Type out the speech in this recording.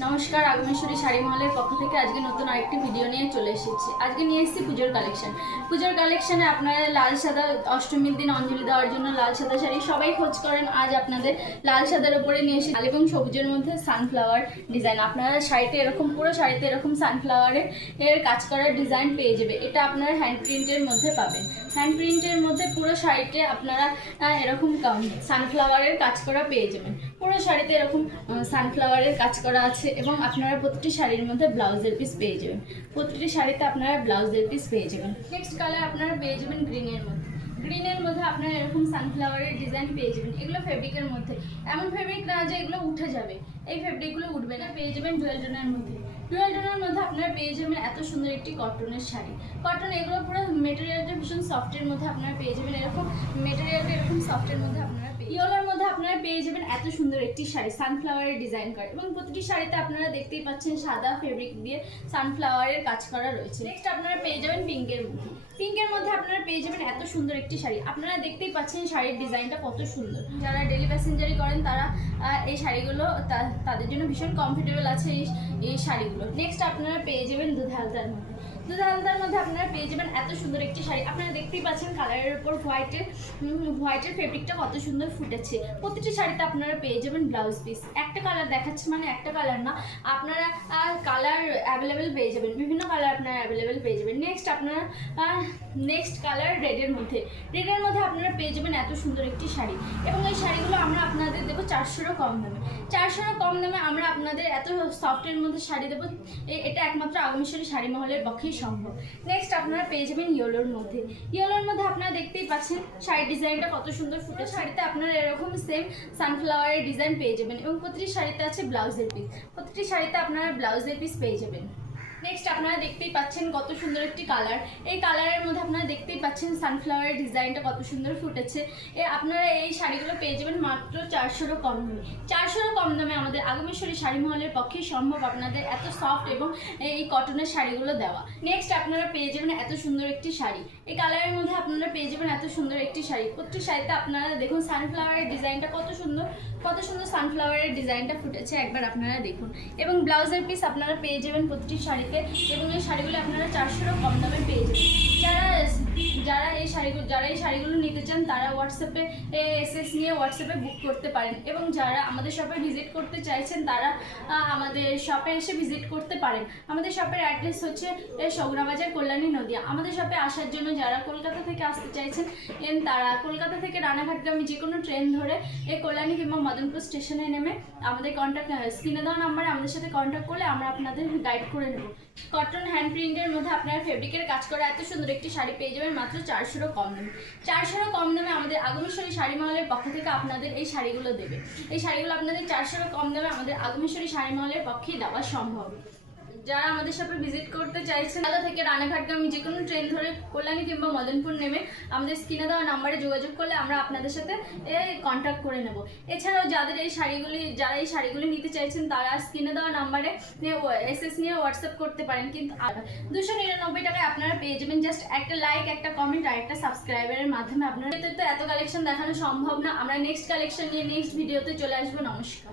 নমস্কার, আগমেশ্বরী শাড়ি মহলের পক্ষ থেকে আজকে নতুন আরেকটি ভিডিও নিয়ে চলে এসেছি। আজকে নিয়ে এসেছি পুজোর কালেকশন। পুজোর কালেকশনে আপনারা লাল সাদা অষ্টমীর দিন অঞ্জলি দেওয়ার জন্য লাল সাদা শাড়ি সবাই খোঁজ করেন। আজ আপনাদের লাল সাদার উপরে নিয়ে এসেছি লাল এবং সবুজের মধ্যে সানফ্লাওয়ার ডিজাইন। আপনারা শাড়িতে এরকম পুরো শাড়িতে এরকম সানফ্লাওয়ারের কাজ করার ডিজাইন পেয়ে যাবে। এটা আপনারা হ্যান্ড প্রিন্টের মধ্যে পাবেন। হ্যান্ড প্রিন্টের মধ্যে পুরো শাড়িতে আপনারা এরকম সানফ্লাওয়ারের কাজ করা পেয়ে যাবেন। পুরো শাড়িতে এরকম সানফ্লাওয়ারের কাজ করা আছে এবং আপনারা প্রতিটি শাড়ির মধ্যে ব্লাউজের পিস পেয়ে যাবেন। প্রতিটি শাড়িতে আপনারা ব্লাউজের পিস পেয়ে যাবেন। নেক্সট কালার আপনারা পেয়ে যাবেন গ্রিনের মধ্যে। গ্রিনের মধ্যে আপনারা এরকম সানফ্লাওয়ারের ডিজাইন পেয়ে যাবেন। এগুলো ফেব্রিকের মধ্যে, এমন ফেব্রিক না যে এগুলো উঠে যাবে, এই ফেব্রিকগুলো উঠবে না। পেয়ে যাবেন ডুয়েল টোনের মধ্যে। ডুয়েল টোনের মধ্যে আপনারা পেয়ে যাবেন এত সুন্দর একটি কটনের শাড়ি। কটন এগুলো পুরো মেটেরিয়ালটা ভীষণ সফটের মধ্যে আপনারা পেয়ে যাবেন। এরকম মেটেরিয়ালটা এরকম সফটের মধ্যে আপনারা ইয়েলোর মধ্যে আপনারা পেয়ে যাবেন এত সুন্দর একটি শাড়ি সানফ্লাওয়ারের ডিজাইন করা, এবং প্রতিটি শাড়িতে আপনারা দেখতেই পাচ্ছেন সাদা ফেব্রিক দিয়ে সানফ্লাওয়ারের কাজ করা রয়েছে। নেক্সট আপনারা পেয়ে যাবেন পিঙ্কের মধ্যে। পিঙ্কের মধ্যে আপনারা পেয়ে যাবেন এত সুন্দর একটি শাড়ি। আপনারা দেখতেই পাচ্ছেন শাড়ির ডিজাইনটা কত সুন্দর। যারা ডেলি প্যাসেঞ্জারি করেন তারা এই শাড়িগুলো তাদের জন্য ভীষণ কমফোর্টেবল আছে এই শাড়িগুলো। নেক্সট আপনারা পেয়ে যাবেন দুধ হালদার মধ্যে। দুধ হালদার মধ্যে আপনারা পেয়ে যাবেন এত সুন্দর একটি শাড়ি। আপনারা দেখতেই পাচ্ছেন কালারের উপর হোয়াইটের ফেব্রিকটা কত সুন্দর ফুটেছে। প্রতিটি শাড়িতে আপনারা পেয়ে যাবেন ব্লাউজ পিস। একটা কালার দেখাচ্ছে মানে একটা কালার না, আপনারা কালার অ্যাভেলেবেল পেয়ে যাবেন। বিভিন্ন কালার আপনারা অ্যাভেলেবেল পেয়ে যাবেন। নেক্সট কালার রেডের মধ্যে। রেডের মধ্যে আপনারা পেয়ে যাবেন এত সুন্দর একটি শাড়ি, এবং এই শাড়িগুলো আমরা আপনাদের দেবো 400-রও কম দামে। 400-রও কম দামে আমরা আপনাদের এত সফটের মধ্যে শাড়ি দেবো। এটা একমাত্র আগমেশ্বরী শাড়ি মহলের পক্ষেই সম্ভব। নেক্সট আপনারা পেয়ে যাবেন ইয়েলোর মধ্যে। ইয়েলোর মধ্যে আপনারা দেখতেই পাচ্ছেন শাড়ির ডিজাইনটা কত সুন্দর ফুটে। শাড়িতে আপনারা এরকম সেম সানফ্লাওয়ারের ডিজাইন পেয়ে যাবেন, এবং প্রতিটি শাড়িতে আছে ব্লাউজের পিস। প্রতিটি শাড়িতে আপনারা ব্লাউজের পিস পেয়ে যাবেন। নেক্সট আপনারা দেখতেই পাচ্ছেন কত সুন্দর একটি কালার। এই কালারের মধ্যে আপনারা দেখতেই পাচ্ছেন সানফ্লাওয়ারের ডিজাইনটা কত সুন্দর ফুটেছে। আপনারা এই শাড়িগুলো পেয়ে যাবেন মাত্র 400-রও কম দামে। 400-রও কম দামে আমাদের আগমেশ্বরী শাড়ি মহলের পক্ষেই সম্ভব আপনাদের এত সফট এবং এই কটনের শাড়িগুলো দেওয়া। নেক্সট আপনারা পেয়ে যাবেন এত সুন্দর একটি শাড়ি। এই কালারের মধ্যে আপনারা পেয়ে যাবেন এত সুন্দর একটি শাড়ি। প্রতিটি শাড়িতে আপনারা দেখুন সানফ্লাওয়ারের ডিজাইনটা কত সুন্দর সানফ্লাওয়ারের ডিজাইনটা ফুটেছে, একবার আপনারা দেখুন। এবং ব্লাউজের পিস আপনারা পেয়ে যাবেন প্রতিটি শাড়িতে, এবং এই শাড়িগুলো আপনারা 400-রও কম দামে পেয়ে যাবেন। যারা এই শাড়িগুলো নিতে চান তারা হোয়াটসঅ্যাপে এসএস নিয়ে হোয়াটসঅ্যাপে বুক করতে পারেন, এবং যারা আমাদের শপে ভিজিট করতে চাইছেন তারা আমাদের শপে এসে ভিজিট করতে পারেন। আমাদের শপের অ্যাড্রেস হচ্ছে সগরাবাজার, কল্যাণী, নদিয়া। আমাদের শপে আসার জন্য যারা কলকাতা থেকে আসতে চাইছেন তারা কলকাতা থেকে রানাঘাটগামী যে কোনো ট্রেন ধরে কল্যাণী কিংবা মদনপুর স্টেশনে নেমে আমাদের স্ক্রিনে দেওয়া নাম্বারে আমাদের সাথে কন্ট্যাক্ট করলে আমরা আপনাদের গাইড করে নেব। কটন হ্যান্ড প্রিন্টের মধ্যে আপনারা ফেব্রিকের কাজ করা এত সুন্দর একটি শাড়ি পেয়ে যাবেন মাত্র 400-রও কম দামে। 400-রও কম দামে আমাদের আগমেশ্বরী শাড়ি মহলের পক্ষ থেকে আপনাদের এই শাড়িগুলো দেবে। এই শাড়িগুলো আপনাদের 400-রও কম দামে আমাদের আগমেশ্বরী শাড়ি মহলের পক্ষেই দেওয়া সম্ভব। যারা আমাদের সাথে ভিজিট করতে চাইছেন কলকাতা থেকে রানাঘাটগামী যে কোনো ট্রেন ধরে কল্যাণী কিংবা মদনপুর নেমে আমাদের স্ক্রিনে দেওয়া নাম্বারে যোগাযোগ করলে আমরা আপনাদের সাথে কন্ট্যাক্ট করে নেব। এছাড়াও যারা এই শাড়িগুলি নিতে চাইছেন তারা স্ক্রিনে দেওয়া নাম্বারে এসএস নিয়ে হোয়াটসঅ্যাপ করতে পারেন। কিন্তু 299 টাকায় আপনারা পেয়ে যাবেন জাস্ট একটা লাইক, একটা কমেন্ট আর একটা সাবস্ক্রাইবারের মাধ্যমে। আপনারা তো এত কালেকশন দেখানো সম্ভব না। আমরা নেক্সট কালেকশন নিয়ে নেক্সট ভিডিওতে চলে আসবো। নমস্কার।